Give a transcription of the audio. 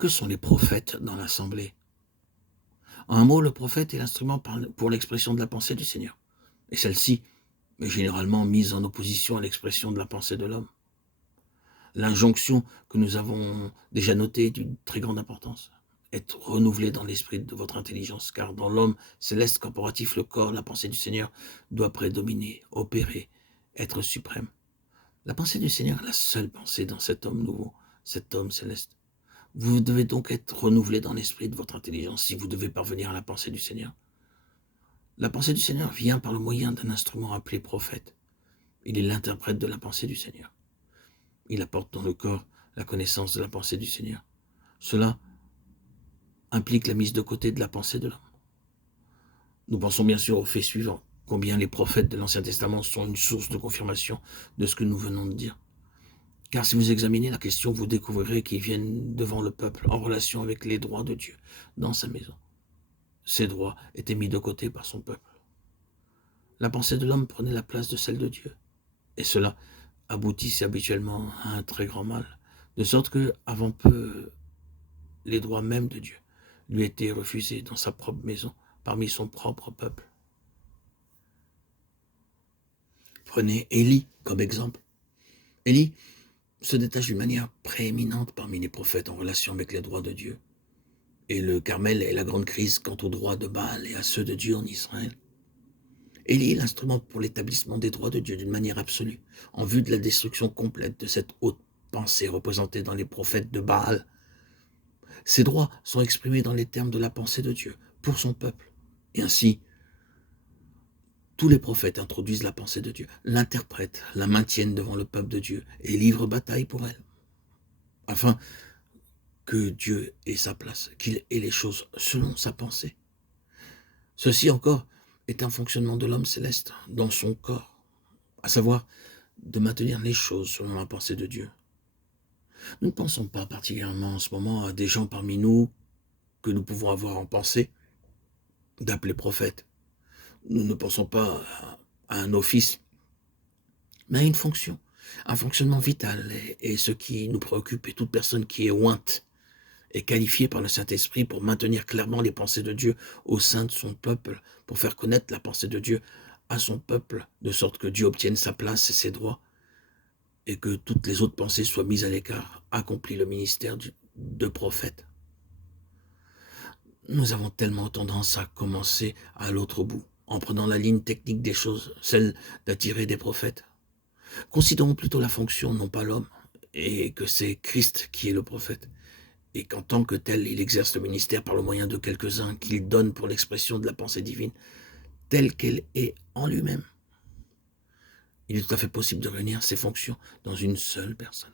Que sont les prophètes dans l'assemblée? En un mot, le prophète est l'instrument pour l'expression de la pensée du Seigneur. Et celle-ci est généralement mise en opposition à l'expression de la pensée de l'homme. L'injonction que nous avons déjà notée est d'une très grande importance. Être renouvelé dans l'esprit de votre intelligence, car dans l'homme céleste corporatif, le corps, la pensée du Seigneur doit prédominer, opérer, être suprême. La pensée du Seigneur est la seule pensée dans cet homme nouveau, cet homme céleste. Vous devez donc être renouvelé dans l'esprit de votre intelligence si vous devez parvenir à la pensée du Seigneur. La pensée du Seigneur vient par le moyen d'un instrument appelé prophète. Il est l'interprète de la pensée du Seigneur. Il apporte dans le corps la connaissance de la pensée du Seigneur. Cela implique la mise de côté de la pensée de l'homme. Nous pensons bien sûr au fait suivant, combien les prophètes de l'Ancien Testament sont une source de confirmation de ce que nous venons de dire. Car si vous examinez la question, vous découvrirez qu'ils viennent devant le peuple en relation avec les droits de Dieu dans sa maison. Ces droits étaient mis de côté par son peuple. La pensée de l'homme prenait la place de celle de Dieu. Et cela aboutissait habituellement à un très grand mal, de sorte que, avant peu, les droits mêmes de Dieu lui étaient refusés dans sa propre maison, parmi son propre peuple. Prenez Élie comme exemple. Élie se détache d'une manière prééminente parmi les prophètes en relation avec les droits de Dieu. Et le Carmel est la grande crise quant aux droits de Baal et à ceux de Dieu en Israël. Élie est l'instrument pour l'établissement des droits de Dieu d'une manière absolue, en vue de la destruction complète de cette haute pensée représentée dans les prophètes de Baal. Ces droits sont exprimés dans les termes de la pensée de Dieu pour son peuple. Et ainsi, tous les prophètes introduisent la pensée de Dieu, l'interprètent, la maintiennent devant le peuple de Dieu et livrent bataille pour elle, afin que Dieu ait sa place, qu'il ait les choses selon sa pensée. Ceci encore est un fonctionnement de l'homme céleste dans son corps, à savoir de maintenir les choses selon la pensée de Dieu. Nous ne pensons pas particulièrement en ce moment à des gens parmi nous que nous pouvons avoir en pensée d'appeler prophètes. Nous ne pensons pas à un office, mais à une fonction, un fonctionnement vital. Et ce qui nous préoccupe est toute personne qui est ointe est qualifiée par le Saint-Esprit pour maintenir clairement les pensées de Dieu au sein de son peuple, pour faire connaître la pensée de Dieu à son peuple, de sorte que Dieu obtienne sa place et ses droits, et que toutes les autres pensées soient mises à l'écart, accomplit le ministère de prophète. Nous avons tellement tendance à commencer à l'autre bout, en prenant la ligne technique des choses, celle d'attirer des prophètes. Considérons plutôt la fonction, non pas l'homme, et que c'est Christ qui est le prophète, et qu'en tant que tel, il exerce le ministère par le moyen de quelques-uns qu'il donne pour l'expression de la pensée divine, telle qu'elle est en lui-même. Il est tout à fait possible de réunir ces fonctions dans une seule personne.